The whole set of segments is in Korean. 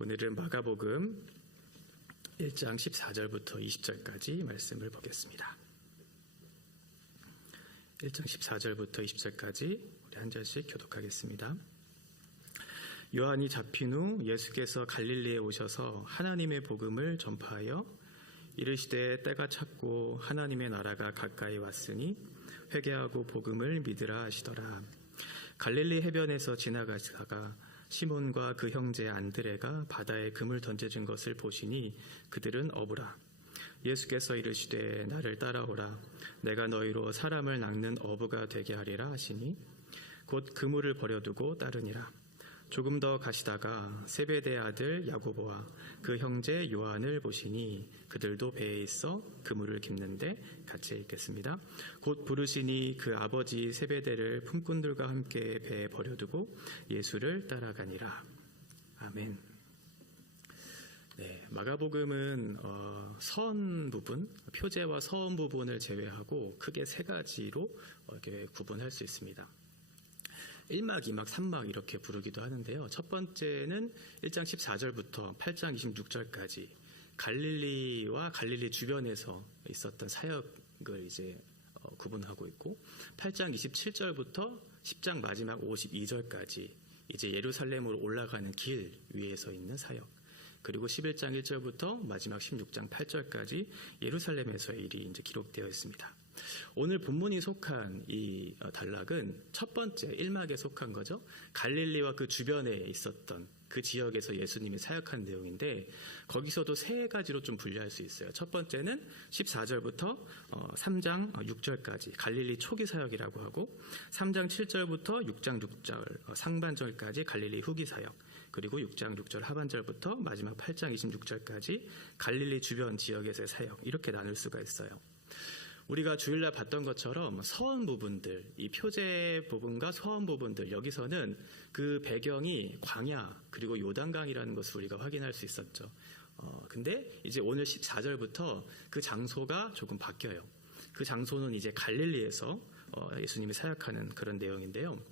오늘은 마가복음 1장 14절부터 20절까지 말씀을 보겠습니다. 1장 14절부터 20절까지 우리 한 절씩 교독하겠습니다. 요한이 잡힌 후 예수께서 갈릴리에 오셔서 하나님의 복음을 전파하여 이르시되 때가 찼고 하나님의 나라가 가까이 왔으니 회개하고 복음을 믿으라 하시더라. 갈릴리 해변에서 지나가다가 시몬과 그 형제 안드레가 바다에 금을 던져준 것을 보시니 그들은 어부라. 예수께서 이르시되 나를 따라오라. 내가 너희로 사람을 낚는 어부가 되게 하리라 하시니 곧 그물을 버려두고 따르니라. 조금 더 가시다가 세베대의 아들 야고보와 그 형제 요한을 보시니 그들도 배에 있어 그물을 깁는데 같이 읽겠습니다. 곧 부르시니 그 아버지 세베대를 품꾼들과 함께 배에 버려두고 예수를 따라가니라. 아멘. 네, 마가복음은 선 부분, 표제와 서원 부분을 제외하고 크게 세 가지로 이렇게 구분할 수 있습니다. 1막, 2막, 3막 이렇게 부르기도 하는데요. 첫 번째는 1장 14절부터 8장 26절까지 갈릴리와 갈릴리 주변에서 있었던 사역을 이제 구분하고 있고, 8장 27절부터 10장 마지막 52절까지 이제 예루살렘으로 올라가는 길 위에서 있는 사역, 그리고 11장 1절부터 마지막 16장 8절까지 예루살렘에서의 일이 이제 기록되어 있습니다. 오늘 본문이 속한 이 단락은 첫 번째 1막에 속한 거죠. 갈릴리와 그 주변에 있었던 그 지역에서 예수님이 사역한 내용인데, 거기서도 세 가지로 좀 분류할 수 있어요. 첫 번째는 14절부터 3장 6절까지 갈릴리 초기 사역이라고 하고, 3장 7절부터 6장 6절 상반절까지 갈릴리 후기 사역, 그리고 6장 6절 하반절부터 마지막 8장 26절까지 갈릴리 주변 지역에서의 사역, 이렇게 나눌 수가 있어요. 우리가 주일날 봤던 것처럼 서원 부분들, 이 표제 부분과 서원 부분들, 여기서는 그 배경이 광야 그리고 요단강이라는 것을 우리가 확인할 수 있었죠. 근데 이제 오늘 14절부터 그 장소가 조금 바뀌어요. 그 장소는 이제 갈릴리에서 예수님이 사역하는 그런 내용인데요.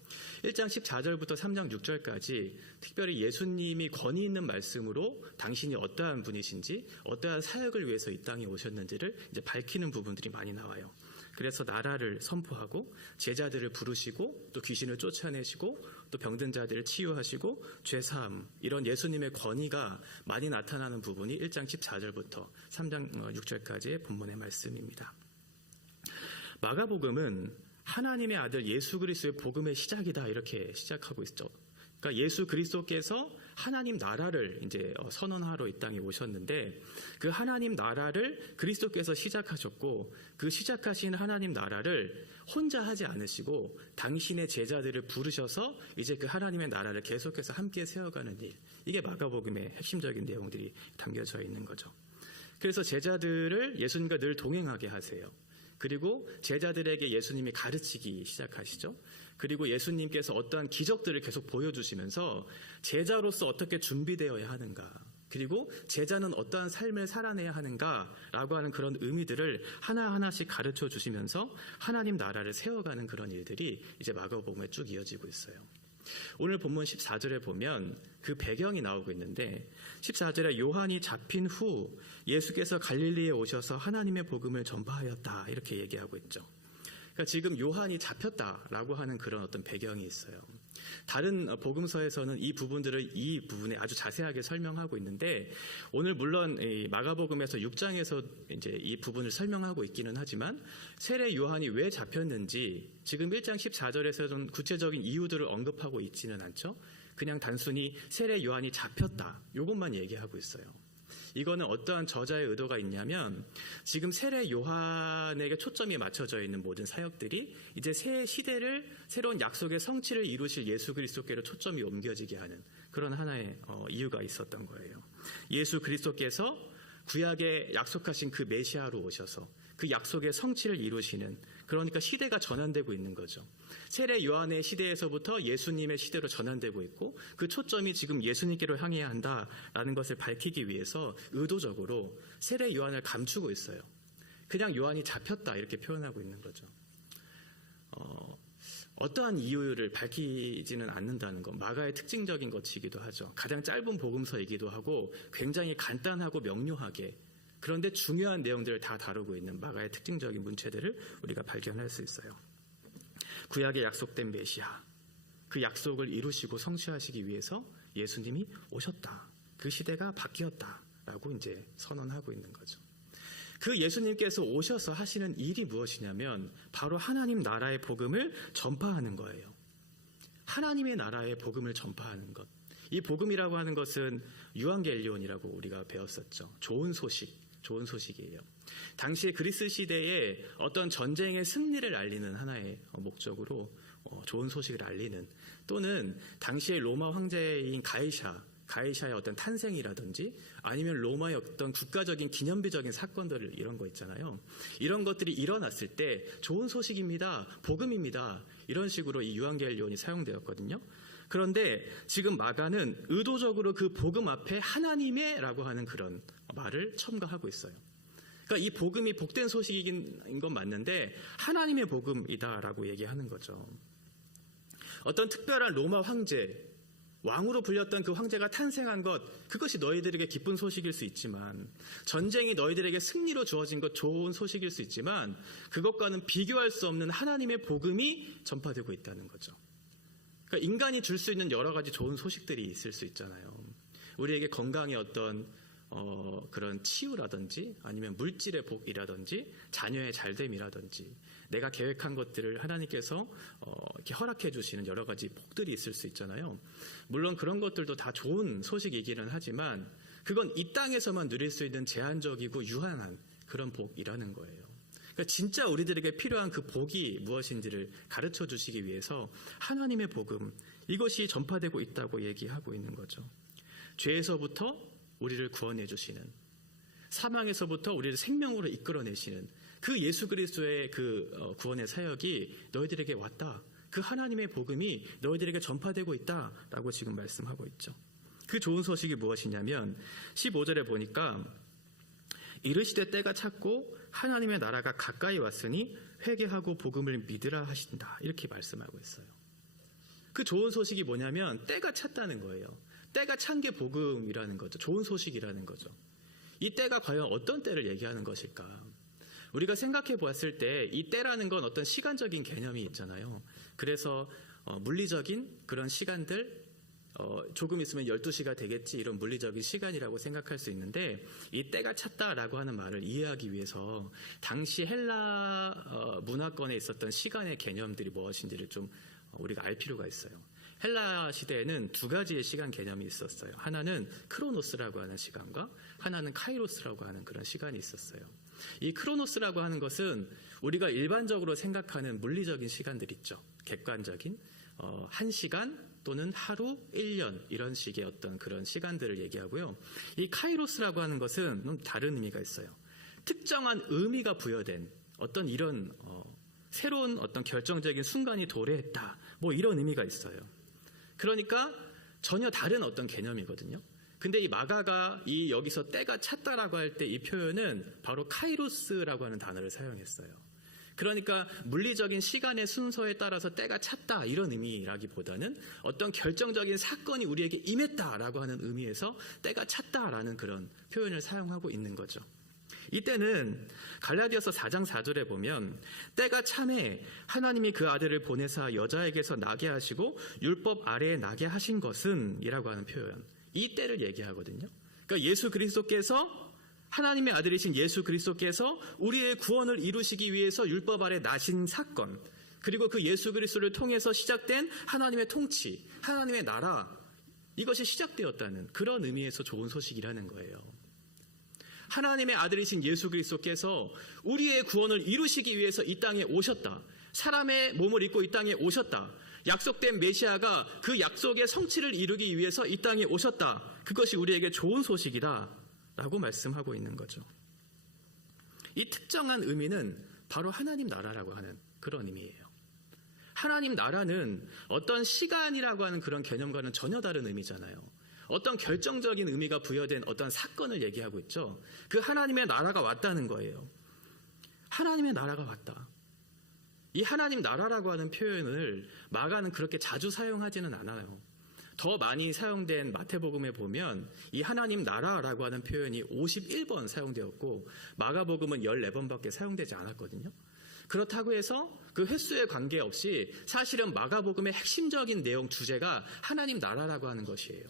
1장 14절부터 3장 6절까지 특별히 예수님이 권위 있는 말씀으로 당신이 어떠한 분이신지, 어떠한 사역을 위해서 이 땅에 오셨는지를 이제 밝히는 부분들이 많이 나와요. 그래서 나라를 선포하고 제자들을 부르시고 또 귀신을 쫓아내시고 또 병든 자들을 치유하시고 죄사함, 이런 예수님의 권위가 많이 나타나는 부분이 1장 14절부터 3장 6절까지의 본문의 말씀입니다. 마가복음은 하나님의 아들 예수 그리스도의 복음의 시작이다, 이렇게 시작하고 있죠. 그러니까 예수 그리스도께서 하나님 나라를 이제 선언하러 이 땅에 오셨는데, 그 하나님 나라를 그리스도께서 시작하셨고, 그 시작하신 하나님 나라를 혼자 하지 않으시고 당신의 제자들을 부르셔서 이제 그 하나님의 나라를 계속해서 함께 세워가는 일, 이게 마가복음의 핵심적인 내용들이 담겨져 있는 거죠. 그래서 제자들을 예수님과 늘 동행하게 하세요. 그리고 제자들에게 예수님이 가르치기 시작하시죠. 그리고 예수님께서 어떠한 기적들을 계속 보여주시면서 제자로서 어떻게 준비되어야 하는가, 그리고 제자는 어떠한 삶을 살아내야 하는가라고 하는 그런 의미들을 하나하나씩 가르쳐 주시면서 하나님 나라를 세워가는 그런 일들이 이제 마가복음에 쭉 이어지고 있어요. 오늘 본문 14절에 보면 그 배경이 나오고 있는데, 14절에 요한이 잡힌 후 예수께서 갈릴리에 오셔서 하나님의 복음을 전파하였다, 이렇게 얘기하고 있죠. 그러니까 지금 요한이 잡혔다라고 하는 그런 어떤 배경이 있어요. 다른 복음서에서는 이 부분에 아주 자세하게 설명하고 있는데, 오늘 물론 마가복음에서 6장에서 이제 이 부분을 설명하고 있기는 하지만 세례 요한이 왜 잡혔는지 지금 1장 14절에서는 구체적인 이유들을 언급하고 있지는 않죠. 그냥 단순히 세례 요한이 잡혔다, 이것만 얘기하고 있어요. 이거는 어떠한 저자의 의도가 있냐면, 지금 세례 요한에게 초점이 맞춰져 있는 모든 사역들이 이제 새 시대를, 새로운 약속의 성취를 이루실 예수 그리스도께로 초점이 옮겨지게 하는 그런 하나의 이유가 있었던 거예요. 예수 그리스도께서 구약에 약속하신 그 메시아로 오셔서 그 약속의 성취를 이루시는, 그러니까 시대가 전환되고 있는 거죠. 세례 요한의 시대에서부터 예수님의 시대로 전환되고 있고, 그 초점이 지금 예수님께로 향해야 한다라는 것을 밝히기 위해서 의도적으로 세례 요한을 감추고 있어요. 그냥 요한이 잡혔다, 이렇게 표현하고 있는 거죠. 어떠한 이유를 밝히지는 않는다는 것, 마가의 특징적인 것이기도 하죠. 가장 짧은 복음서이기도 하고 굉장히 간단하고 명료하게, 그런데 중요한 내용들을 다 다루고 있는 마가의 특징적인 문체들을 우리가 발견할 수 있어요. 구약에 약속된 메시아, 그 약속을 이루시고 성취하시기 위해서 예수님이 오셨다. 그 시대가 바뀌었다라고 이제 선언하고 있는 거죠. 그 예수님께서 오셔서 하시는 일이 무엇이냐면 바로 하나님 나라의 복음을 전파하는 거예요. 하나님의 나라의 복음을 전파하는 것. 이 복음이라고 하는 것은 유앙겔리온이라고 우리가 배웠었죠. 좋은 소식이에요. 당시에 그리스 시대에 어떤 전쟁의 승리를 알리는 하나의 목적으로 좋은 소식을 알리는, 또는 당시에 로마 황제인 가이샤의 어떤 탄생이라든지 아니면 로마의 어떤 국가적인 기념비적인 사건들, 이런 거 있잖아요. 이런 것들이 일어났을 때 좋은 소식입니다, 복음입니다, 이런 식으로 이 유앙겔리온이 사용되었거든요. 그런데 지금 마가는 의도적으로 그 복음 앞에 하나님의 라고 하는 그런 말을 첨가하고 있어요. 그러니까 이 복음이 복된 소식인 건 맞는데 하나님의 복음이다라고 얘기하는 거죠. 어떤 특별한 로마 황제, 왕으로 불렸던 그 황제가 탄생한 것, 그것이 너희들에게 기쁜 소식일 수 있지만, 전쟁이 너희들에게 승리로 주어진 것 좋은 소식일 수 있지만, 그것과는 비교할 수 없는 하나님의 복음이 전파되고 있다는 거죠. 그러니까 인간이 줄 수 있는 여러 가지 좋은 소식들이 있을 수 있잖아요. 우리에게 건강의 어떤 그런 치유라든지 아니면 물질의 복이라든지 자녀의 잘됨이라든지 내가 계획한 것들을 하나님께서 이렇게 허락해 주시는 여러 가지 복들이 있을 수 있잖아요. 물론 그런 것들도 다 좋은 소식이기는 하지만 그건 이 땅에서만 누릴 수 있는 제한적이고 유한한 그런 복이라는 거예요. 그러니까 진짜 우리들에게 필요한 그 복이 무엇인지를 가르쳐 주시기 위해서 하나님의 복음, 이것이 전파되고 있다고 얘기하고 있는 거죠. 죄에서부터 우리를 구원해 주시는, 사망에서부터 우리를 생명으로 이끌어내시는 그 예수 그리스도의 그 구원의 사역이 너희들에게 왔다. 그 하나님의 복음이 너희들에게 전파되고 있다라고 지금 말씀하고 있죠. 그 좋은 소식이 무엇이냐면 15절에 보니까 이르시되 때가 찼고 하나님의 나라가 가까이 왔으니 회개하고 복음을 믿으라 하신다. 이렇게 말씀하고 있어요. 그 좋은 소식이 뭐냐면 때가 찼다는 거예요. 때가 찬 게 복음이라는 거죠. 좋은 소식이라는 거죠. 이 때가 과연 어떤 때를 얘기하는 것일까? 우리가 생각해 보았을 때 이 때라는 건 어떤 시간적인 개념이 있잖아요. 그래서 물리적인 그런 시간들, 조금 있으면 12시가 되겠지, 이런 물리적인 시간이라고 생각할 수 있는데, 이 때가 찼다라고 하는 말을 이해하기 위해서 당시 헬라 문화권에 있었던 시간의 개념들이 무엇인지를 좀 우리가 알 필요가 있어요. 헬라 시대에는 두 가지의 시간 개념이 있었어요. 하나는 크로노스라고 하는 시간과 하나는 카이로스라고 하는 그런 시간이 있었어요. 이 크로노스라고 하는 것은 우리가 일반적으로 생각하는 물리적인 시간들 있죠. 객관적인 1시간 또는 하루, 1년 이런 식의 어떤 그런 시간들을 얘기하고요. 이 카이로스라고 하는 것은 좀 다른 의미가 있어요. 특정한 의미가 부여된 어떤 이런 새로운 어떤 결정적인 순간이 도래했다, 뭐 이런 의미가 있어요. 그러니까 전혀 다른 어떤 개념이거든요. 근데 이 마가가 여기서 때가 찼다라고 할 때 이 표현은 바로 카이로스라고 하는 단어를 사용했어요. 그러니까 물리적인 시간의 순서에 따라서 때가 찼다 이런 의미라기보다는 어떤 결정적인 사건이 우리에게 임했다라고 하는 의미에서 때가 찼다라는 그런 표현을 사용하고 있는 거죠. 이때는 갈라디아서 4장 4절에 보면 때가 참에 하나님이 그 아들을 보내사 여자에게서 나게 하시고 율법 아래에 나게 하신 것은 이라고 하는 표현, 이 때를 얘기하거든요. 그러니까 예수 그리스도께서, 하나님의 아들이신 예수 그리스도께서 우리의 구원을 이루시기 위해서 율법 아래 나신 사건, 그리고 그 예수 그리스도를 통해서 시작된 하나님의 통치, 하나님의 나라, 이것이 시작되었다는 그런 의미에서 좋은 소식이라는 거예요. 하나님의 아들이신 예수 그리스도께서 우리의 구원을 이루시기 위해서 이 땅에 오셨다. 사람의 몸을 입고 이 땅에 오셨다. 약속된 메시아가 그 약속의 성취를 이루기 위해서 이 땅에 오셨다. 그것이 우리에게 좋은 소식이다 라고 말씀하고 있는 거죠. 이 특정한 의미는 바로 하나님 나라라고 하는 그런 의미예요. 하나님 나라는 어떤 시간이라고 하는 그런 개념과는 전혀 다른 의미잖아요. 어떤 결정적인 의미가 부여된 어떤 사건을 얘기하고 있죠. 그 하나님의 나라가 왔다는 거예요. 하나님의 나라가 왔다. 이 하나님 나라라고 하는 표현을 마가는 그렇게 자주 사용하지는 않아요. 더 많이 사용된 마태복음에 보면 이 하나님 나라라고 하는 표현이 51번 사용되었고 마가복음은 14번밖에 사용되지 않았거든요. 그렇다고 해서 그 횟수에 관계없이 사실은 마가복음의 핵심적인 내용 주제가 하나님 나라라고 하는 것이에요.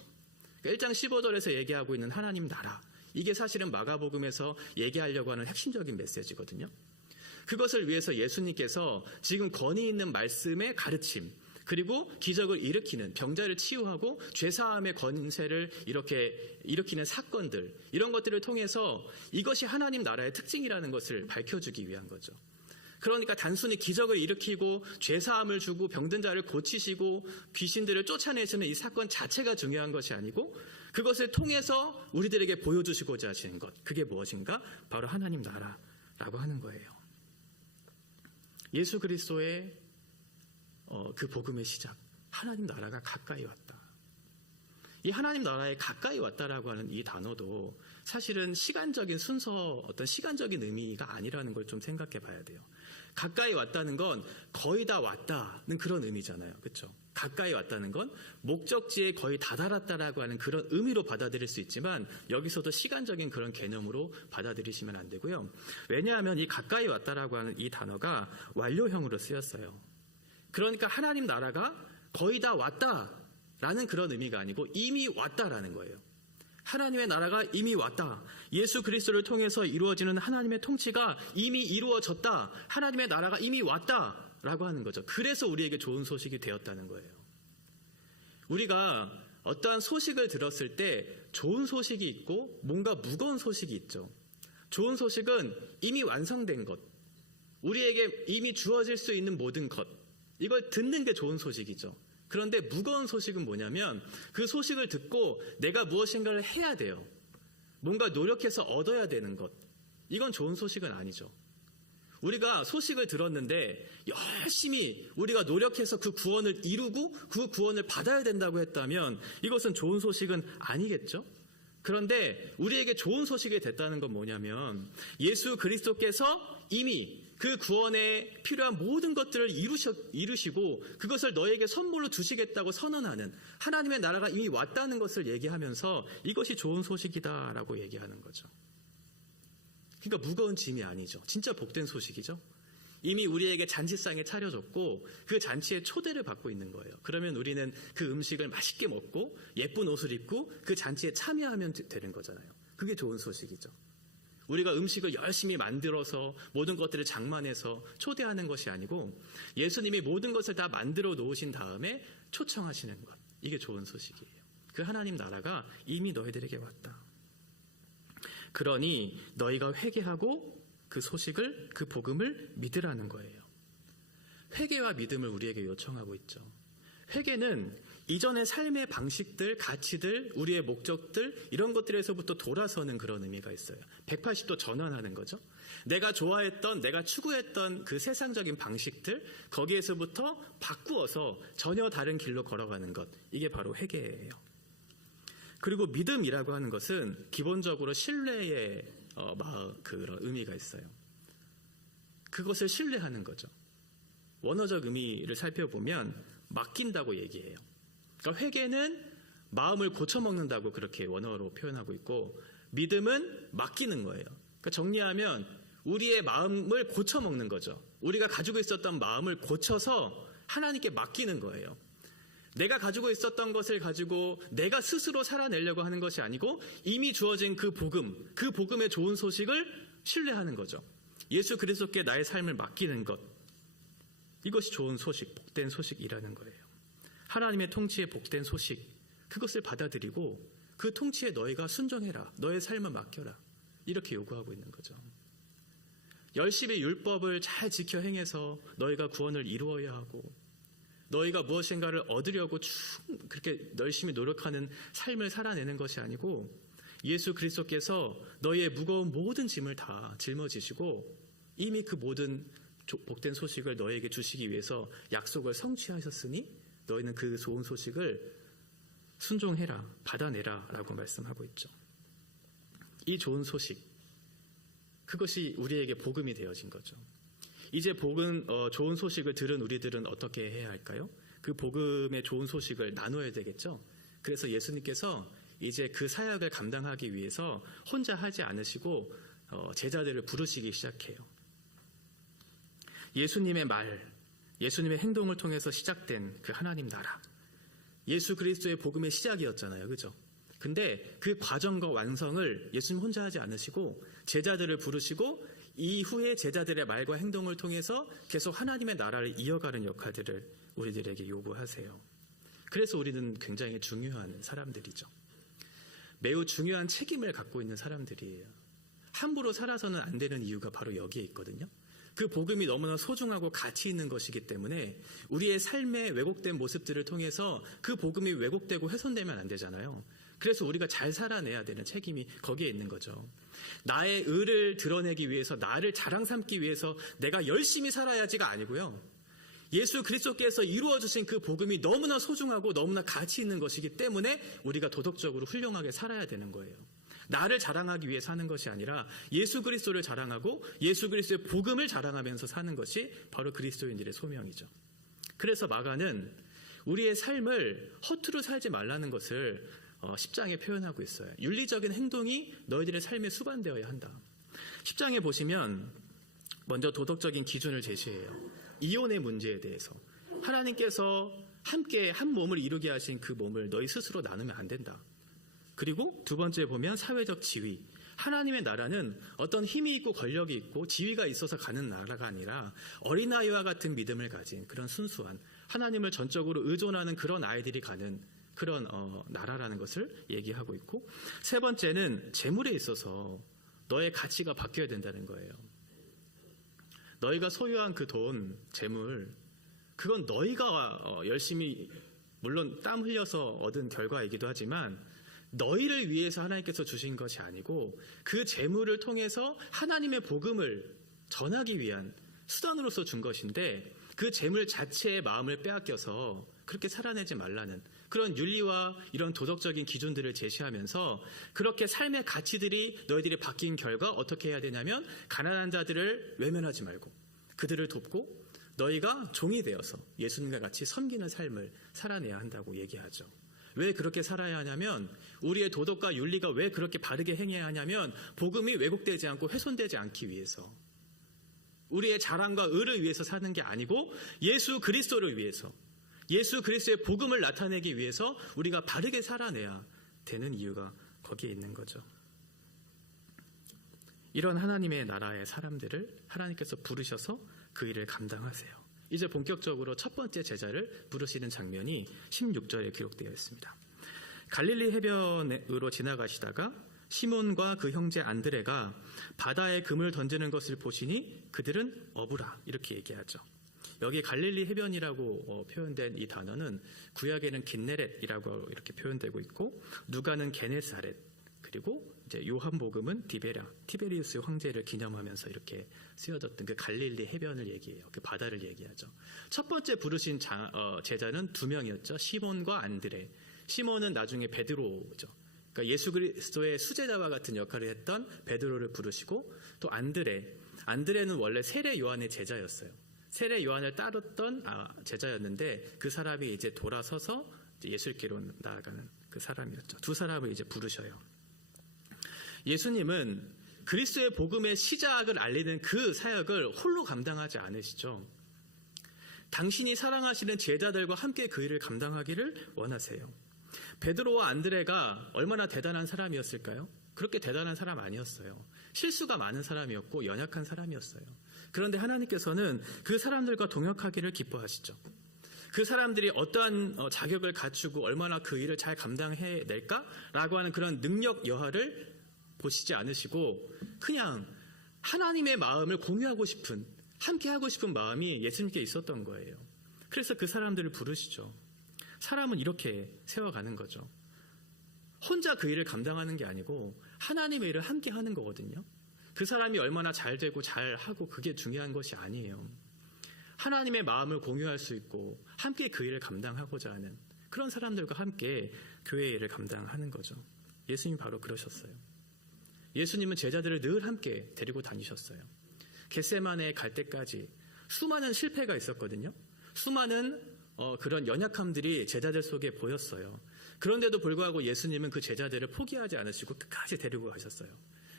1장 15절에서 얘기하고 있는 하나님 나라, 이게 사실은 마가복음에서 얘기하려고 하는 핵심적인 메시지거든요. 그것을 위해서 예수님께서 지금 권위 있는 말씀의 가르침, 그리고 기적을 일으키는, 병자를 치유하고 죄사함의 권세를 이렇게 일으키는 사건들, 이런 것들을 통해서 이것이 하나님 나라의 특징이라는 것을 밝혀주기 위한 거죠. 그러니까 단순히 기적을 일으키고 죄사함을 주고 병든 자를 고치시고 귀신들을 쫓아내시는 이 사건 자체가 중요한 것이 아니고 그것을 통해서 우리들에게 보여주시고자 하시는 것, 그게 무엇인가? 바로 하나님 나라라고 하는 거예요. 예수 그리스도의 그 복음의 시작, 하나님 나라가 가까이 왔다. 이 하나님 나라에 가까이 왔다라고 하는 이 단어도 사실은 시간적인 순서, 어떤 시간적인 의미가 아니라는 걸 좀 생각해 봐야 돼요. 가까이 왔다는 건 거의 다 왔다는 그런 의미잖아요. 그렇죠? 가까이 왔다는 건 목적지에 거의 다다랐다라고 하는 그런 의미로 받아들일 수 있지만 여기서도 시간적인 그런 개념으로 받아들이시면 안 되고요. 왜냐하면 이 가까이 왔다라고 하는 이 단어가 완료형으로 쓰였어요. 그러니까 하나님 나라가 거의 다 왔다라는 그런 의미가 아니고 이미 왔다라는 거예요. 하나님의 나라가 이미 왔다. 예수 그리스도를 통해서 이루어지는 하나님의 통치가 이미 이루어졌다. 하나님의 나라가 이미 왔다라고 하는 거죠. 그래서 우리에게 좋은 소식이 되었다는 거예요. 우리가 어떠한 소식을 들었을 때 좋은 소식이 있고 뭔가 무거운 소식이 있죠. 좋은 소식은 이미 완성된 것, 우리에게 이미 주어질 수 있는 모든 것, 이걸 듣는 게 좋은 소식이죠. 그런데 무거운 소식은 뭐냐면 그 소식을 듣고 내가 무엇인가를 해야 돼요. 뭔가 노력해서 얻어야 되는 것. 이건 좋은 소식은 아니죠. 우리가 소식을 들었는데 열심히 우리가 노력해서 그 구원을 이루고 그 구원을 받아야 된다고 했다면 이것은 좋은 소식은 아니겠죠? 그런데 우리에게 좋은 소식이 됐다는 건 뭐냐면 예수 그리스도께서 이미 그 구원에 필요한 모든 것들을 이루시고 그것을 너에게 선물로 주시겠다고 선언하는 하나님의 나라가 이미 왔다는 것을 얘기하면서 이것이 좋은 소식이다라고 얘기하는 거죠. 그러니까 무거운 짐이 아니죠. 진짜 복된 소식이죠. 이미 우리에게 잔치상에 차려졌고 그 잔치에 초대를 받고 있는 거예요. 그러면 우리는 그 음식을 맛있게 먹고 예쁜 옷을 입고 그 잔치에 참여하면 되는 거잖아요. 그게 좋은 소식이죠. 우리가 음식을 열심히 만들어서 모든 것들을 장만해서 초대하는 것이 아니고 예수님이 모든 것을 다 만들어 놓으신 다음에 초청하시는 것. 이게 좋은 소식이에요. 그 하나님 나라가 이미 너희들에게 왔다. 그러니 너희가 회개하고 그 소식을, 그 복음을 믿으라는 거예요. 회개와 믿음을 우리에게 요청하고 있죠. 회개는 이전의 삶의 방식들, 가치들, 우리의 목적들 이런 것들에서부터 돌아서는 그런 의미가 있어요. 180도 전환하는 거죠. 내가 좋아했던, 내가 추구했던 그 세상적인 방식들 거기에서부터 바꾸어서 전혀 다른 길로 걸어가는 것, 이게 바로 회개예요. 그리고 믿음이라고 하는 것은 기본적으로 신뢰의 그런 의미가 있어요. 그것을 신뢰하는 거죠. 원어적 의미를 살펴보면 맡긴다고 얘기해요. 그러니까 회개는 마음을 고쳐먹는다고 그렇게 원어로 표현하고 있고 믿음은 맡기는 거예요. 그러니까 정리하면 우리의 마음을 고쳐먹는 거죠. 우리가 가지고 있었던 마음을 고쳐서 하나님께 맡기는 거예요. 내가 가지고 있었던 것을 가지고 내가 스스로 살아내려고 하는 것이 아니고 이미 주어진 그 복음, 그 복음의 좋은 소식을 신뢰하는 거죠. 예수 그리스도께 나의 삶을 맡기는 것. 이것이 좋은 소식, 복된 소식이라는 거예요. 하나님의 통치의 복된 소식, 그것을 받아들이고 그 통치에 너희가 순종해라. 너의 삶을 맡겨라. 이렇게 요구하고 있는 거죠. 열심히 율법을 잘 지켜 행해서 너희가 구원을 이루어야 하고 너희가 무엇인가를 얻으려고 그렇게 열심히 노력하는 삶을 살아내는 것이 아니고 예수 그리스도께서 너희의 무거운 모든 짐을 다 짊어지시고 이미 그 모든 복된 소식을 너희에게 주시기 위해서 약속을 성취하셨으니 너희는 그 좋은 소식을 순종해라, 받아내라 라고 말씀하고 있죠. 이 좋은 소식, 그것이 우리에게 복음이 되어진 거죠. 이제 좋은 소식을 들은 우리들은 어떻게 해야 할까요? 그 복음의 좋은 소식을 나눠야 되겠죠. 그래서 예수님께서 이제 그 사역을 감당하기 위해서 혼자 하지 않으시고 제자들을 부르시기 시작해요. 예수님의 말, 예수님의 행동을 통해서 시작된 그 하나님 나라, 예수 그리스도의 복음의 시작이었잖아요. 그죠? 근데 그 과정과 완성을 예수님 혼자 하지 않으시고 제자들을 부르시고 이후에 제자들의 말과 행동을 통해서 계속 하나님의 나라를 이어가는 역할들을 우리들에게 요구하세요. 그래서 우리는 굉장히 중요한 사람들이죠. 매우 중요한 책임을 갖고 있는 사람들이에요. 함부로 살아서는 안 되는 이유가 바로 여기에 있거든요. 그 복음이 너무나 소중하고 가치 있는 것이기 때문에 우리의 삶의 왜곡된 모습들을 통해서 그 복음이 왜곡되고 훼손되면 안 되잖아요. 그래서 우리가 잘 살아내야 되는 책임이 거기에 있는 거죠. 나의 의를 드러내기 위해서, 나를 자랑 삼기 위해서 내가 열심히 살아야지가 아니고요. 예수 그리스도께서 이루어주신 그 복음이 너무나 소중하고 너무나 가치 있는 것이기 때문에 우리가 도덕적으로 훌륭하게 살아야 되는 거예요. 나를 자랑하기 위해 사는 것이 아니라 예수 그리스도를 자랑하고 예수 그리스도의 복음을 자랑하면서 사는 것이 바로 그리스도인들의 소명이죠. 그래서 마가는 우리의 삶을 허투루 살지 말라는 것을 10장에 표현하고 있어요. 윤리적인 행동이 너희들의 삶에 수반되어야 한다. 10장에 보시면 먼저 도덕적인 기준을 제시해요. 이혼의 문제에 대해서 하나님께서 함께 한 몸을 이루게 하신 그 몸을 너희 스스로 나누면 안 된다. 그리고 두 번째 보면 사회적 지위. 하나님의 나라는 어떤 힘이 있고 권력이 있고 지위가 있어서 가는 나라가 아니라 어린아이와 같은 믿음을 가진 그런 순수한 하나님을 전적으로 의존하는 그런 아이들이 가는 그런 나라라는 것을 얘기하고 있고, 세 번째는 재물에 있어서 너의 가치가 바뀌어야 된다는 거예요. 너희가 소유한 그 돈, 재물, 그건 너희가 열심히 물론 땀 흘려서 얻은 결과이기도 하지만 너희를 위해서 하나님께서 주신 것이 아니고 그 재물을 통해서 하나님의 복음을 전하기 위한 수단으로서 준 것인데 그 재물 자체의 마음을 빼앗겨서 그렇게 살아내지 말라는 그런 윤리와 이런 도덕적인 기준들을 제시하면서 그렇게 삶의 가치들이 너희들이 바뀐 결과 어떻게 해야 되냐면 가난한 자들을 외면하지 말고 그들을 돕고 너희가 종이 되어서 예수님과 같이 섬기는 삶을 살아내야 한다고 얘기하죠. 왜 그렇게 살아야 하냐면 우리의 도덕과 윤리가 왜 그렇게 바르게 행해야 하냐면 복음이 왜곡되지 않고 훼손되지 않기 위해서, 우리의 자랑과 의를 위해서 사는 게 아니고 예수 그리스도를 위해서, 예수 그리스도의 복음을 나타내기 위해서 우리가 바르게 살아내야 되는 이유가 거기에 있는 거죠. 이런 하나님의 나라의 사람들을 하나님께서 부르셔서 그 일을 감당하세요. 이제 본격적으로 첫 번째 제자를 부르시는 장면이 16절에 기록되어 있습니다. 갈릴리 해변으로 지나가시다가 시몬과 그 형제 안드레가 바다에 금을 던지는 것을 보시니 그들은 어부라 이렇게 얘기하죠. 여기 갈릴리 해변이라고 표현된 이 단어는 구약에는 긴네렛이라고 이렇게 표현되고 있고 누가는 게네사렛, 그리고 이제 요한복음은 티베리우스 황제를 기념하면서 이렇게 쓰여졌던 그 갈릴리 해변을 얘기해요. 그 바다를 얘기하죠. 첫 번째 부르신 제자는 두 명이었죠. 시몬과 안드레. 시몬은 나중에 베드로죠. 그러니까 예수 그리스도의 수제자와 같은 역할을 했던 베드로를 부르시고, 또 안드레는 원래 세례 요한의 제자였어요. 세례 요한을 따랐던 제자였는데 그 사람이 이제 돌아서서 예수께로 나아가는 그 사람이었죠. 두 사람을 이제 부르셔요. 예수님은 그리스도의 복음의 시작을 알리는 그 사역을 홀로 감당하지 않으시죠. 당신이 사랑하시는 제자들과 함께 그 일을 감당하기를 원하세요. 베드로와 안드레가 얼마나 대단한 사람이었을까요? 그렇게 대단한 사람 아니었어요. 실수가 많은 사람이었고 연약한 사람이었어요. 그런데 하나님께서는 그 사람들과 동역하기를 기뻐하시죠. 그 사람들이 어떠한 자격을 갖추고 얼마나 그 일을 잘 감당해낼까라고 하는 그런 능력 여하를 보시지 않으시고 그냥 하나님의 마음을 공유하고 싶은, 함께 하고 싶은 마음이 예수님께 있었던 거예요. 그래서 그 사람들을 부르시죠. 사람은 이렇게 세워가는 거죠. 혼자 그 일을 감당하는 게 아니고 하나님의 일을 함께 하는 거거든요. 그 사람이 얼마나 잘 되고 잘 하고 그게 중요한 것이 아니에요. 하나님의 마음을 공유할 수 있고 함께 그 일을 감당하고자 하는 그런 사람들과 함께 교회의 일을 감당하는 거죠. 예수님 바로 그러셨어요. 예수님은 제자들을 늘 함께 데리고 다니셨어요. 겟세마네에 갈 때까지 수많은 실패가 있었거든요. 수많은 그런 연약함들이 제자들 속에 보였어요. 그런데도 불구하고 예수님은 그 제자들을 포기하지 않으시고 끝까지 데리고 가셨어요.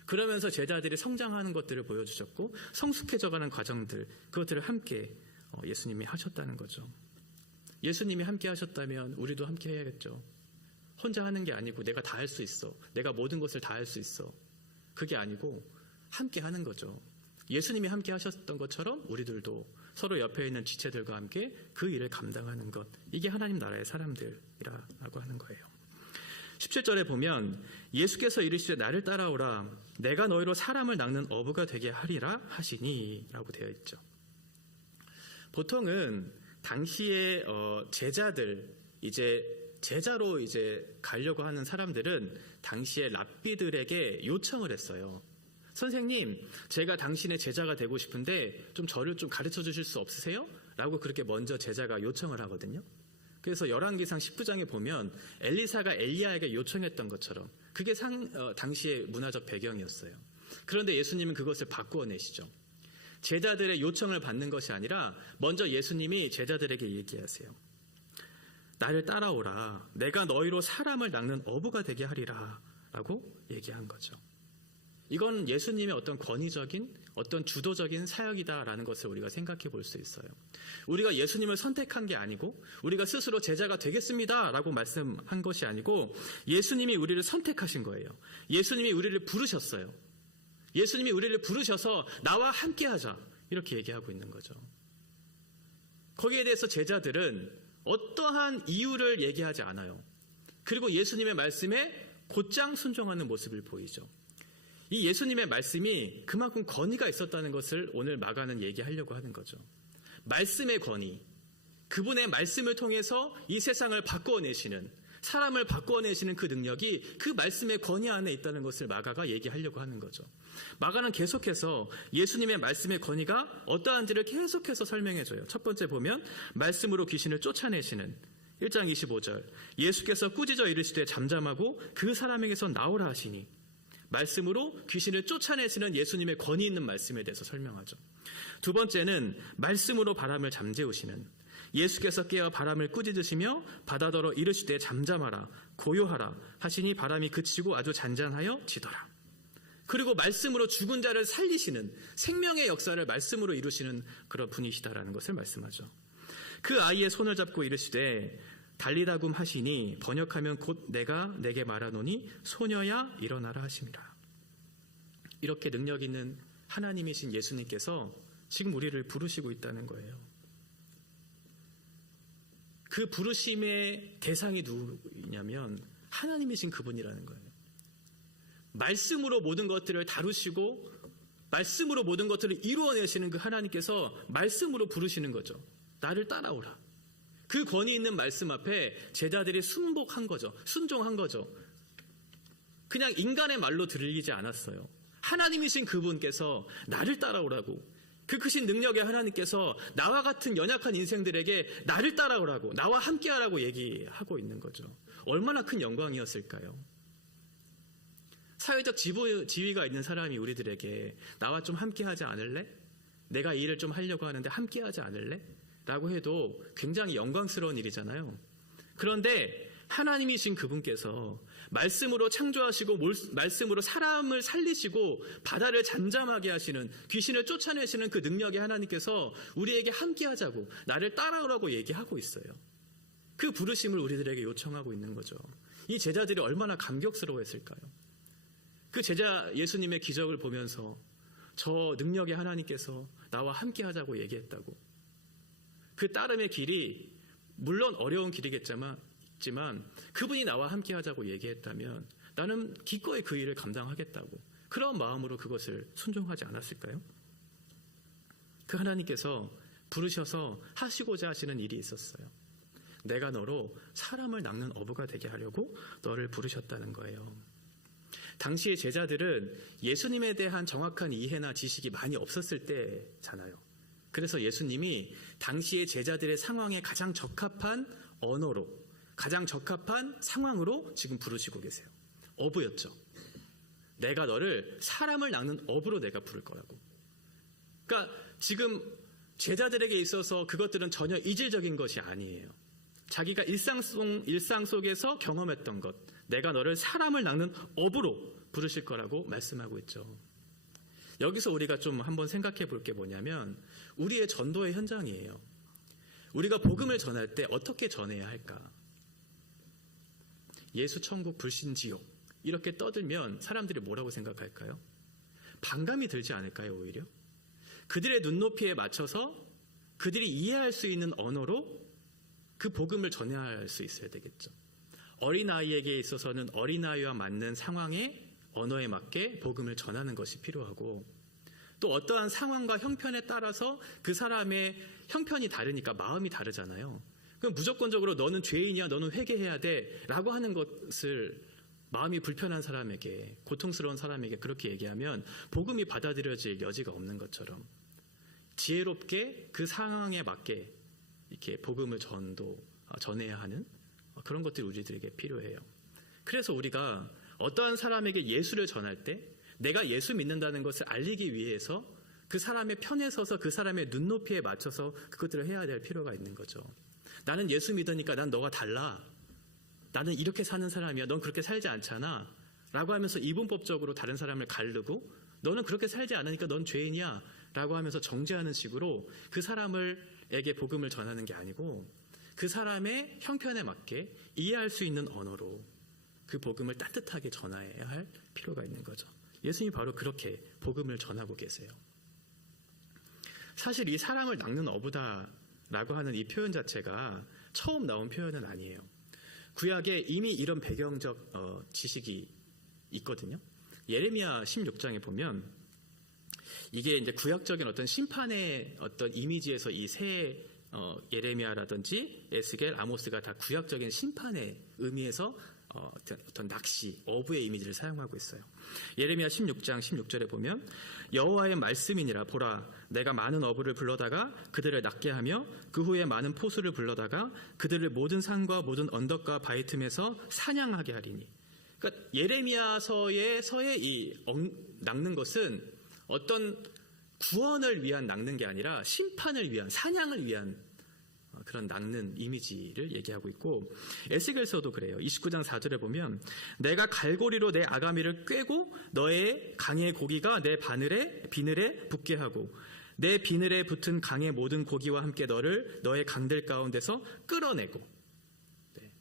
그러면서 제자들이 성장하는 것들을 보여주셨고 성숙해져가는 과정들, 그것들을 함께 예수님이 하셨다는 거죠. 예수님이 함께 하셨다면 우리도 함께 해야겠죠. 혼자 하는 게 아니고 내가 다 할 수 있어, 내가 모든 것을 다 할 수 있어, 그게 아니고 함께 하는 거죠. 예수님이 함께 하셨던 것처럼 우리들도 서로 옆에 있는 지체들과 함께 그 일을 감당하는 것, 이게 하나님 나라의 사람들이라고 하는 거예요. 17절에 보면 예수께서 이르시되 나를 따라오라, 내가 너희로 사람을 낚는 어부가 되게 하리라 하시니 라고 되어 있죠. 보통은 당시에 제자들, 이제 제자로 이제 가려고 하는 사람들은 당시에 랍비들에게 요청을 했어요. 선생님, 제가 당신의 제자가 되고 싶은데 좀 저를 좀 가르쳐 주실 수 없으세요? 라고 그렇게 먼저 제자가 요청을 하거든요. 그래서 열왕기상 19장에 보면 엘리사가 엘리야에게 요청했던 것처럼 그게 당시의 문화적 배경이었어요. 그런데 예수님은 그것을 바꾸어 내시죠. 제자들의 요청을 받는 것이 아니라 먼저 예수님이 제자들에게 얘기하세요. 나를 따라오라, 내가 너희로 사람을 낚는 어부가 되게 하리라 라고 얘기한 거죠. 이건 예수님의 어떤 권위적인, 어떤 주도적인 사역이다라는 것을 우리가 생각해 볼 수 있어요. 우리가 예수님을 선택한 게 아니고 우리가 스스로 제자가 되겠습니다라고 말씀한 것이 아니고 예수님이 우리를 선택하신 거예요. 예수님이 우리를 부르셨어요. 예수님이 우리를 부르셔서 나와 함께하자 이렇게 얘기하고 있는 거죠. 거기에 대해서 제자들은 어떠한 이유를 얘기하지 않아요. 그리고 예수님의 말씀에 곧장 순종하는 모습을 보이죠. 이 예수님의 말씀이 그만큼 권위가 있었다는 것을 오늘 마가는 얘기하려고 하는 거죠. 말씀의 권위, 그분의 말씀을 통해서 이 세상을 바꾸어내시는, 사람을 바꾸어내시는 그 능력이 그 말씀의 권위 안에 있다는 것을 마가가 얘기하려고 하는 거죠. 마가는 계속해서 예수님의 말씀의 권위가 어떠한지를 계속해서 설명해줘요. 첫 번째 보면 말씀으로 귀신을 쫓아내시는 1장 25절, 예수께서 꾸짖어 이르시되 잠잠하고 그 사람에게서 나오라 하시니, 말씀으로 귀신을 쫓아내시는 예수님의 권위 있는 말씀에 대해서 설명하죠. 두 번째는 말씀으로 바람을 잠재우시는, 예수께서 깨어 바람을 꾸짖으시며 바다더러 이르시되 잠잠하라 고요하라 하시니 바람이 그치고 아주 잔잔하여 지더라. 그리고 말씀으로 죽은 자를 살리시는, 생명의 역사를 말씀으로 이루시는 그런 분이시다라는 것을 말씀하죠. 그 아이의 손을 잡고 이르시되 달리다굼 하시니 번역하면 곧 내가 내게 말하노니 소녀야 일어나라 하심이라. 이렇게 능력 있는 하나님이신 예수님께서 지금 우리를 부르시고 있다는 거예요. 그 부르심의 대상이 누구냐면 하나님이신 그분이라는 거예요. 말씀으로 모든 것들을 다루시고 말씀으로 모든 것들을 이루어내시는 그 하나님께서 말씀으로 부르시는 거죠. 나를 따라오라. 그 권위 있는 말씀 앞에 제자들이 순복한 거죠. 순종한 거죠. 그냥 인간의 말로 들리지 않았어요. 하나님이신 그분께서 나를 따라오라고, 그 크신 능력의 하나님께서 나와 같은 연약한 인생들에게 나를 따라오라고, 나와 함께하라고 얘기하고 있는 거죠. 얼마나 큰 영광이었을까요? 사회적 지위가 있는 사람이 우리들에게 나와 좀 함께하지 않을래? 내가 이 일을 좀 하려고 하는데 함께하지 않을래? 라고 해도 굉장히 영광스러운 일이잖아요. 그런데 하나님이신 그분께서 말씀으로 창조하시고 말씀으로 사람을 살리시고 바다를 잠잠하게 하시는, 귀신을 쫓아내시는 그 능력의 하나님께서 우리에게 함께하자고, 나를 따라오라고 얘기하고 있어요. 그 부르심을 우리들에게 요청하고 있는 거죠. 이 제자들이 얼마나 감격스러워했을까요? 그 제자 예수님의 기적을 보면서 저 능력의 하나님께서 나와 함께하자고 얘기했다고. 그 따름의 길이 물론 어려운 길이겠지만 그분이 나와 함께하자고 얘기했다면 나는 기꺼이 그 일을 감당하겠다고, 그런 마음으로 그것을 순종하지 않았을까요? 그 하나님께서 부르셔서 하시고자 하시는 일이 있었어요. 내가 너로 사람을 낚는 어부가 되게 하려고 너를 부르셨다는 거예요. 당시의 제자들은 예수님에 대한 정확한 이해나 지식이 많이 없었을 때잖아요. 그래서 예수님이 당시의 제자들의 상황에 가장 적합한 언어로, 가장 적합한 상황으로 지금 부르시고 계세요. 어부였죠. 내가 너를 사람을 낚는 어부로 내가 부를 거라고. 그러니까 지금 제자들에게 있어서 그것들은 전혀 이질적인 것이 아니에요. 자기가 일상 속에서 경험했던 것, 내가 너를 사람을 낚는 어부로 부르실 거라고 말씀하고 있죠. 여기서 우리가 좀 한번 생각해 볼 게 뭐냐면 우리의 전도의 현장이에요. 우리가 복음을 전할 때 어떻게 전해야 할까? 예수 천국 불신 지옥 이렇게 떠들면 사람들이 뭐라고 생각할까요? 반감이 들지 않을까요? 오히려 그들의 눈높이에 맞춰서 그들이 이해할 수 있는 언어로 그 복음을 전해야 할 수 있어야 되겠죠. 어린아이에게 있어서는 어린아이와 맞는 상황의 언어에 맞게 복음을 전하는 것이 필요하고, 또 어떠한 상황과 형편에 따라서 그 사람의 형편이 다르니까 마음이 다르잖아요. 그럼 무조건적으로 너는 죄인이야, 너는 회개해야 돼 라고 하는 것을 마음이 불편한 사람에게, 고통스러운 사람에게 그렇게 얘기하면 복음이 받아들여질 여지가 없는 것처럼 지혜롭게 그 상황에 맞게 이렇게 복음을 전해야 하는 그런 것들이 우리들에게 필요해요. 그래서 우리가 어떠한 사람에게 예수를 전할 때 내가 예수 믿는다는 것을 알리기 위해서 그 사람의 편에 서서 그 사람의 눈높이에 맞춰서 그것들을 해야 될 필요가 있는 거죠. 나는 예수 믿으니까 난 너가 달라. 나는 이렇게 사는 사람이야. 넌 그렇게 살지 않잖아. 라고 하면서 이분법적으로 다른 사람을 가르고, 너는 그렇게 살지 않으니까 넌 죄인이야. 라고 하면서 정죄하는 식으로 그 사람에게 복음을 전하는 게 아니고, 그 사람의 형편에 맞게 이해할 수 있는 언어로 그 복음을 따뜻하게 전해야 할 필요가 있는 거죠. 예수님이 바로 그렇게 복음을 전하고 계세요. 사실 이 사람을 낚는 어부다라고 하는 이 표현 자체가 처음 나온 표현은 아니에요. 구약에 이미 이런 배경적 지식이 있거든요. 예레미야 16장에 보면 이게 이제 구약적인 어떤 심판의 어떤 이미지에서 이 새 예레미야라든지 에스겔, 아모스가 다 구약적인 심판의 의미에서 어떤 낚시, 어부의 이미지를 사용하고 있어요. 예레미야 16장 16절에 보면 여호와의 말씀이니라. 보라, 내가 많은 어부를 불러다가 그들을 낚게 하며 그 후에 많은 포수를 불러다가 그들을 모든 산과 모든 언덕과 바위 틈에서 사냥하게 하리니. 그러니까 예레미야서의 이 낚는 것은 어떤 구원을 위한 낚는 게 아니라 심판을 위한, 사냥을 위한 그런 낚는 이미지를 얘기하고 있고, 에스겔서도 그래요. 29장 4절에 보면 내가 갈고리로 내 아가미를 꿰고 너의 강의 고기가 내 비늘에 붙게 하고 내 비늘에 붙은 강의 모든 고기와 함께 너의 강들 가운데서 끌어내고. 네.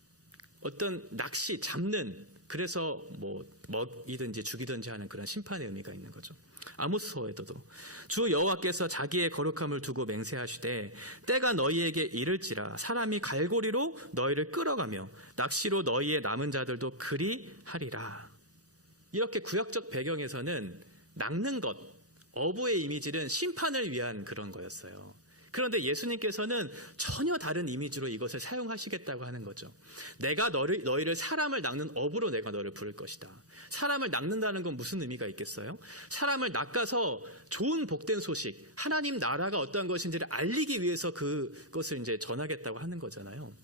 어떤 낚시, 잡는, 그래서 뭐 먹이든지 죽이든지 하는 그런 심판의 의미가 있는 거죠. 아모스서에도 주 여호와께서 자기의 거룩함을 두고 맹세하시되 때가 너희에게 이를지라 사람이 갈고리로 너희를 끌어가며 낚시로 너희의 남은 자들도 그리 하리라. 이렇게 구약적 배경에서는 낚는 것, 어부의 이미지는 심판을 위한 그런 거였어요. 그런데 예수님께서는 전혀 다른 이미지로 이것을 사용하시겠다고 하는 거죠. 내가 너희를 사람을 낚는 어부로 내가 너를 부를 것이다. 사람을 낚는다는 건 무슨 의미가 있겠어요? 사람을 낚아서 좋은 복된 소식, 하나님 나라가 어떠한 것인지를 알리기 위해서 그것을 이제 전하겠다고 하는 거잖아요.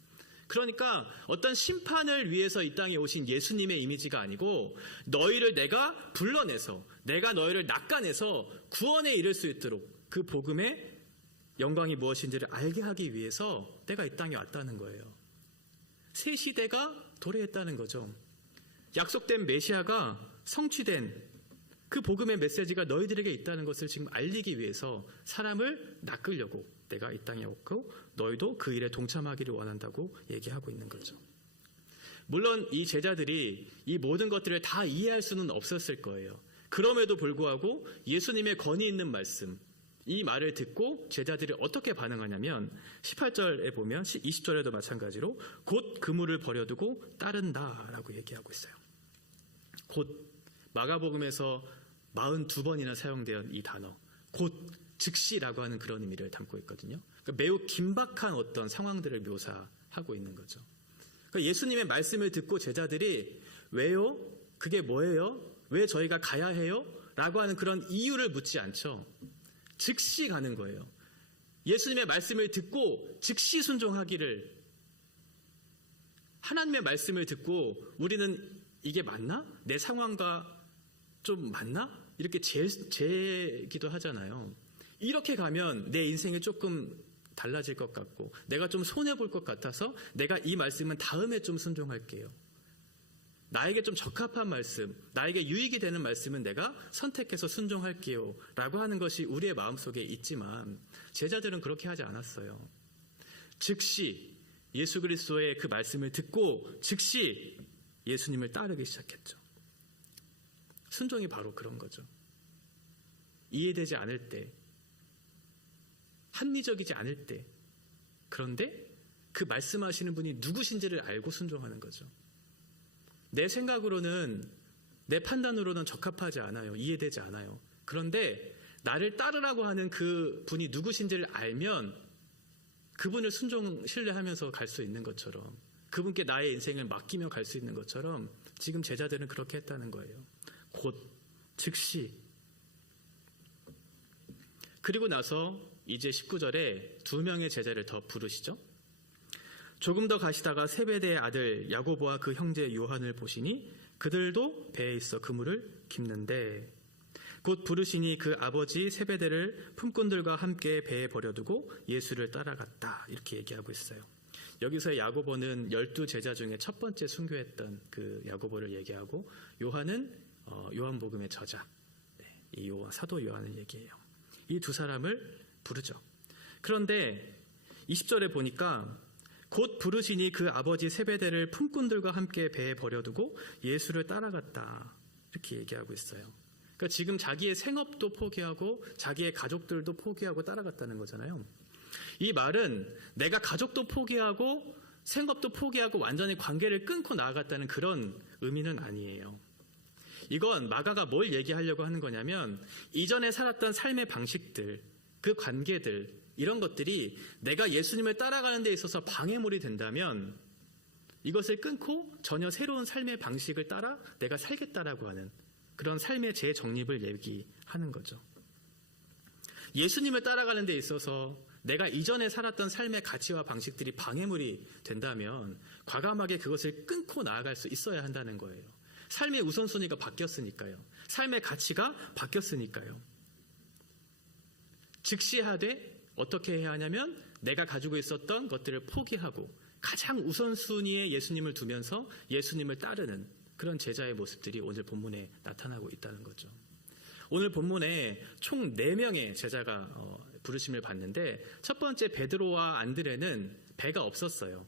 그러니까 어떤 심판을 위해서 이 땅에 오신 예수님의 이미지가 아니고 너희를 내가 불러내서, 내가 너희를 낚아내서 구원에 이를 수 있도록 그 복음의 영광이 무엇인지를 알게 하기 위해서 내가 이 땅에 왔다는 거예요. 새 시대가 도래했다는 거죠. 약속된 메시아가 성취된 그 복음의 메시지가 너희들에게 있다는 것을 지금 알리기 위해서 사람을 낚으려고 내가 이 땅에 왔고 너희도 그 일에 동참하기를 원한다고 얘기하고 있는 거죠. 물론 이 제자들이 이 모든 것들을 다 이해할 수는 없었을 거예요. 그럼에도 불구하고 예수님의 권위 있는 말씀, 이 말을 듣고 제자들이 어떻게 반응하냐면 18절에 보면 20절에도 마찬가지로 곧 그물을 버려두고 따른다라고 얘기하고 있어요. 곧, 마가복음에서 42번이나 사용된 이 단어, 곧, 즉시라고 하는 그런 의미를 담고 있거든요. 그러니까 매우 긴박한 어떤 상황들을 묘사하고 있는 거죠. 그러니까 예수님의 말씀을 듣고 제자들이 왜요? 그게 뭐예요? 왜 저희가 가야 해요? 라고 하는 그런 이유를 묻지 않죠. 즉시 가는 거예요. 예수님의 말씀을 듣고 즉시 순종하기를. 하나님의 말씀을 듣고 우리는 이게 맞나? 내 상황과 좀 맞나? 이렇게 재기도 하잖아요. 이렇게 가면 내 인생이 조금 달라질 것 같고 내가 좀 손해볼 것 같아서 내가 이 말씀은 다음에 좀 순종할게요. 나에게 좀 적합한 말씀, 나에게 유익이 되는 말씀은 내가 선택해서 순종할게요 라고 하는 것이 우리의 마음속에 있지만 제자들은 그렇게 하지 않았어요. 즉시 예수 그리스도의 그 말씀을 듣고 즉시 예수님을 따르기 시작했죠. 순종이 바로 그런 거죠. 이해되지 않을 때, 합리적이지 않을 때, 그런데 그 말씀하시는 분이 누구신지를 알고 순종하는 거죠. 내 생각으로는, 내 판단으로는 적합하지 않아요. 이해되지 않아요. 그런데 나를 따르라고 하는 그 분이 누구신지를 알면 그분을 신뢰하면서 갈 수 있는 것처럼, 그분께 나의 인생을 맡기며 갈 수 있는 것처럼 지금 제자들은 그렇게 했다는 거예요. 곧, 즉시. 그리고 나서 이제 19절에 2명의 제자를 더 부르시죠. 조금 더 가시다가 세베대의 아들 야고보와 그 형제 요한을 보시니 그들도 배에 있어 그물을 깁는데 곧 부르시니 그 아버지 세베대를 품꾼들과 함께 배에 버려두고 예수를 따라갔다. 이렇게 얘기하고 있어요. 여기서 야고보는 12제자 중에 첫 번째 순교했던 그 야고보를 얘기하고 요한은 요한복음의 저자, 이 사도 요한을 얘기해요. 이 두 사람을 부르죠. 그런데 20절에 보니까 곧 부르시니 그 아버지 세베대를 품꾼들과 함께 배에 버려두고 예수를 따라갔다. 이렇게 얘기하고 있어요. 그러니까 지금 자기의 생업도 포기하고 자기의 가족들도 포기하고 따라갔다는 거잖아요. 이 말은 내가 가족도 포기하고 생업도 포기하고 완전히 관계를 끊고 나아갔다는 그런 의미는 아니에요. 이건 마가가 뭘 얘기하려고 하는 거냐면 이전에 살았던 삶의 방식들, 그 관계들, 이런 것들이 내가 예수님을 따라가는 데 있어서 방해물이 된다면 이것을 끊고 전혀 새로운 삶의 방식을 따라 내가 살겠다라고 하는 그런 삶의 재정립을 얘기하는 거죠. 예수님을 따라가는 데 있어서 내가 이전에 살았던 삶의 가치와 방식들이 방해물이 된다면 과감하게 그것을 끊고 나아갈 수 있어야 한다는 거예요. 삶의 우선순위가 바뀌었으니까요. 삶의 가치가 바뀌었으니까요. 즉시 하되 어떻게 해야 하냐면 내가 가지고 있었던 것들을 포기하고 가장 우선순위에 예수님을 두면서 예수님을 따르는 그런 제자의 모습들이 오늘 본문에 나타나고 있다는 거죠. 오늘 본문에 총 4명의 제자가 부르심을 받는데 첫 번째 베드로와 안드레는 배가 없었어요.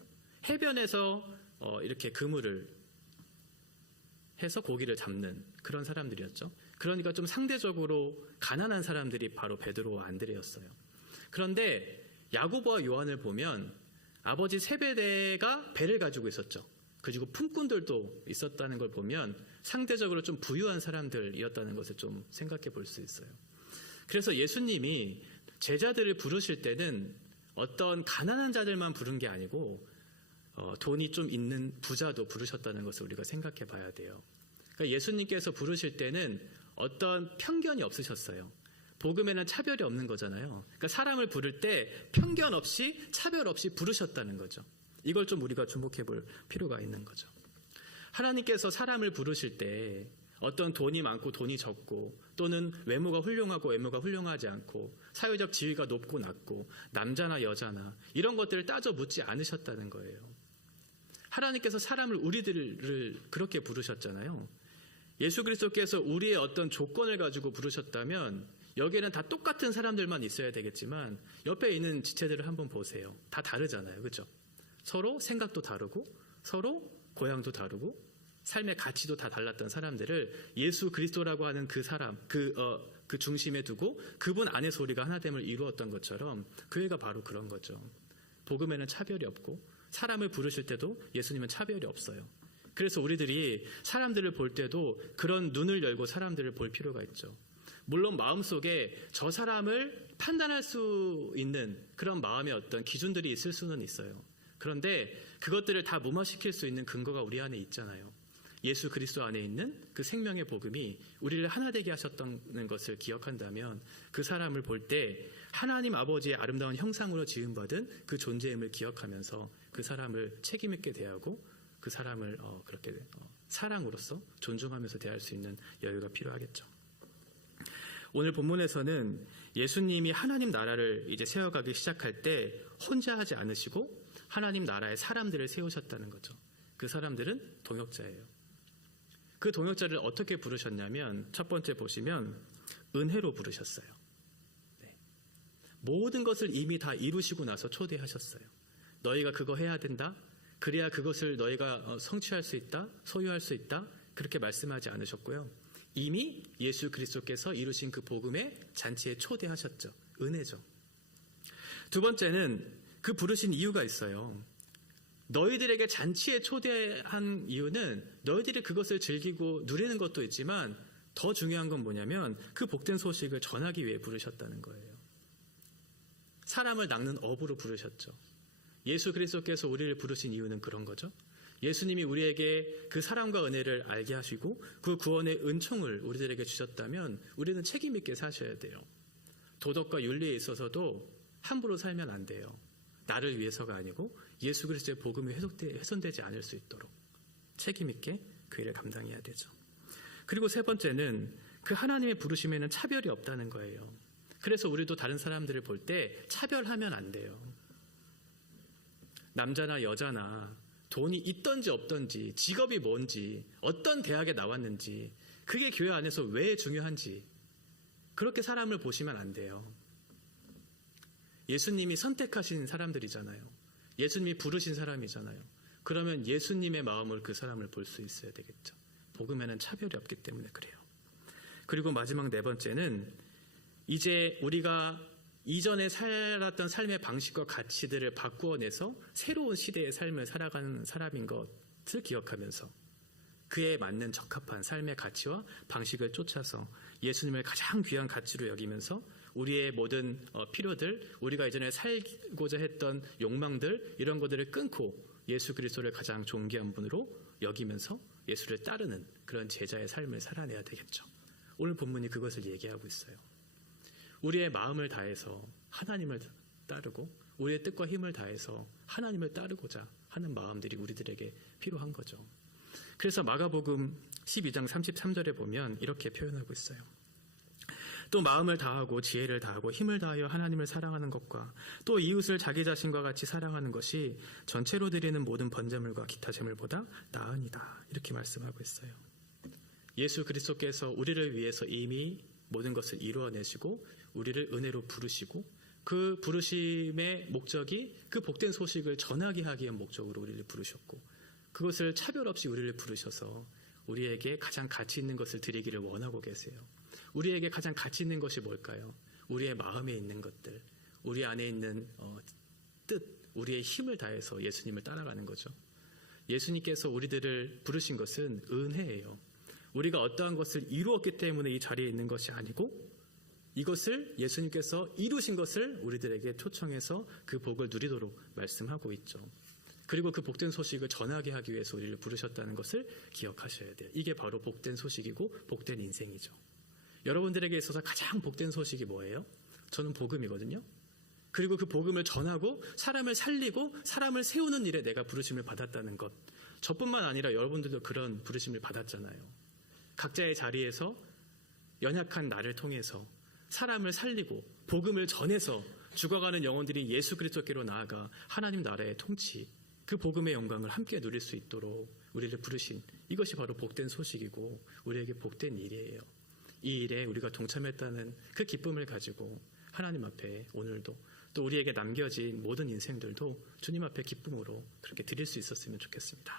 해변에서 이렇게 그물을 해서 고기를 잡는 그런 사람들이었죠. 그러니까 좀 상대적으로 가난한 사람들이 바로 베드로와 안드레였어요. 그런데 야고보와 요한을 보면 아버지 세베대가 배를 가지고 있었죠. 그리고 품꾼들도 있었다는 걸 보면 상대적으로 좀 부유한 사람들이었다는 것을 좀 생각해 볼 수 있어요. 그래서 예수님이 제자들을 부르실 때는 어떤 가난한 자들만 부른 게 아니고 돈이 좀 있는 부자도 부르셨다는 것을 우리가 생각해 봐야 돼요. 그러니까 예수님께서 부르실 때는 어떤 편견이 없으셨어요. 복음에는 차별이 없는 거잖아요. 그러니까 사람을 부를 때 편견 없이 차별 없이 부르셨다는 거죠. 이걸 좀 우리가 주목해 볼 필요가 있는 거죠. 하나님께서 사람을 부르실 때 어떤 돈이 많고 돈이 적고 또는 외모가 훌륭하고 외모가 훌륭하지 않고 사회적 지위가 높고 낮고 남자나 여자나 이런 것들을 따져 묻지 않으셨다는 거예요. 하나님께서 사람을 우리들을 그렇게 부르셨잖아요. 예수 그리스도께서 우리의 어떤 조건을 가지고 부르셨다면 여기에는 다 똑같은 사람들만 있어야 되겠지만 옆에 있는 지체들을 한번 보세요. 다 다르잖아요. 그렇죠? 서로 생각도 다르고 서로 고향도 다르고 삶의 가치도 다 달랐던 사람들을 예수 그리스도라고 하는 그 사람, 그 중심에 두고 그분 안에서 우리가 하나됨을 이루었던 것처럼 교회가 바로 그런 거죠. 복음에는 차별이 없고 사람을 부르실 때도 예수님은 차별이 없어요. 그래서 우리들이 사람들을 볼 때도 그런 눈을 열고 사람들을 볼 필요가 있죠. 물론 마음속에 저 사람을 판단할 수 있는 그런 마음의 어떤 기준들이 있을 수는 있어요. 그런데 그것들을 다 무마시킬 수 있는 근거가 우리 안에 있잖아요. 예수 그리스도 안에 있는 그 생명의 복음이 우리를 하나 되게 하셨다는 것을 기억한다면 그 사람을 볼 때 하나님 아버지의 아름다운 형상으로 지음받은 그 존재임을 기억하면서 그 사람을 책임 있게 대하고 그 사람을 그렇게 사랑으로서 존중하면서 대할 수 있는 여유가 필요하겠죠. 오늘 본문에서는 예수님이 하나님 나라를 이제 세워가기 시작할 때 혼자 하지 않으시고 하나님 나라의 사람들을 세우셨다는 거죠. 그 사람들은 동역자예요. 그 동역자를 어떻게 부르셨냐면 첫 번째 보시면 은혜로 부르셨어요. 네. 모든 것을 이미 다 이루시고 나서 초대하셨어요. 너희가 그거 해야 된다. 그래야 그것을 너희가 성취할 수 있다. 소유할 수 있다. 그렇게 말씀하지 않으셨고요. 이미 예수 그리스도께서 이루신 그 복음의 잔치에 초대하셨죠. 은혜죠. 두 번째는 그 부르신 이유가 있어요. 너희들에게 잔치에 초대한 이유는 너희들이 그것을 즐기고 누리는 것도 있지만 더 중요한 건 뭐냐면 그 복된 소식을 전하기 위해 부르셨다는 거예요. 사람을 낚는 업으로 부르셨죠. 예수 그리스도께서 우리를 부르신 이유는 그런 거죠. 예수님이 우리에게 그 사랑과 은혜를 알게 하시고 그 구원의 은총을 우리들에게 주셨다면 우리는 책임 있게 사셔야 돼요. 도덕과 윤리에 있어서도 함부로 살면 안 돼요. 나를 위해서가 아니고 예수 그리스도의 복음이 훼손되지 않을 수 있도록 책임 있게 그 일을 감당해야 되죠. 그리고 세 번째는 그 하나님의 부르심에는 차별이 없다는 거예요. 그래서 우리도 다른 사람들을 볼 때 차별하면 안 돼요. 남자나 여자나 돈이 있던지 없던지 직업이 뭔지 어떤 대학에 나왔는지 그게 교회 안에서 왜 중요한지 그렇게 사람을 보시면 안 돼요. 예수님이 선택하신 사람들이잖아요. 예수님이 부르신 사람이잖아요. 그러면 예수님의 마음을 그 사람을 볼 수 있어야 되겠죠. 복음에는 차별이 없기 때문에 그래요. 그리고 마지막 네 번째는 이제 우리가 이전에 살았던 삶의 방식과 가치들을 바꾸어내서 새로운 시대의 삶을 살아가는 사람인 것을 기억하면서 그에 맞는 적합한 삶의 가치와 방식을 쫓아서 예수님을 가장 귀한 가치로 여기면서 우리의 모든 필요들, 우리가 이전에 살고자 했던 욕망들 이런 것들을 끊고 예수 그리스도를 가장 존귀한 분으로 여기면서 예수를 따르는 그런 제자의 삶을 살아내야 되겠죠. 오늘 본문이 그것을 얘기하고 있어요. 우리의 마음을 다해서 하나님을 따르고 우리의 뜻과 힘을 다해서 하나님을 따르고자 하는 마음들이 우리들에게 필요한 거죠. 그래서 마가복음 12장 33절에 보면 이렇게 표현하고 있어요. 또 마음을 다하고 지혜를 다하고 힘을 다하여 하나님을 사랑하는 것과 또 이웃을 자기 자신과 같이 사랑하는 것이 전체로 드리는 모든 번제물과 기타 제물보다 나으니라. 이렇게 말씀하고 있어요. 예수 그리스도께서 우리를 위해서 이미 모든 것을 이루어내시고 우리를 은혜로 부르시고 그 부르심의 목적이 그 복된 소식을 전하게 하기 위한 목적으로 우리를 부르셨고 그것을 차별 없이 우리를 부르셔서 우리에게 가장 가치 있는 것을 드리기를 원하고 계세요. 우리에게 가장 가치 있는 것이 뭘까요? 우리의 마음에 있는 것들, 우리 안에 있는 뜻, 우리의 힘을 다해서 예수님을 따라가는 거죠. 예수님께서 우리들을 부르신 것은 은혜예요. 우리가 어떠한 것을 이루었기 때문에 이 자리에 있는 것이 아니고 이것을 예수님께서 이루신 것을 우리들에게 초청해서 그 복을 누리도록 말씀하고 있죠. 그리고 그 복된 소식을 전하게 하기 위해서 우리를 부르셨다는 것을 기억하셔야 돼요. 이게 바로 복된 소식이고 복된 인생이죠. 여러분들에게 있어서 가장 복된 소식이 뭐예요? 저는 복음이거든요. 그리고 그 복음을 전하고 사람을 살리고 사람을 세우는 일에 내가 부르심을 받았다는 것. 저뿐만 아니라 여러분들도 그런 부르심을 받았잖아요. 각자의 자리에서 연약한 나를 통해서 사람을 살리고 복음을 전해서 죽어가는 영혼들이 예수 그리스도께로 나아가 하나님 나라의 통치, 그 복음의 영광을 함께 누릴 수 있도록 우리를 부르신 이것이 바로 복된 소식이고 우리에게 복된 일이에요. 이 일에 우리가 동참했다는 그 기쁨을 가지고 하나님 앞에 오늘도 또 우리에게 남겨진 모든 인생들도 주님 앞에 기쁨으로 그렇게 드릴 수 있었으면 좋겠습니다.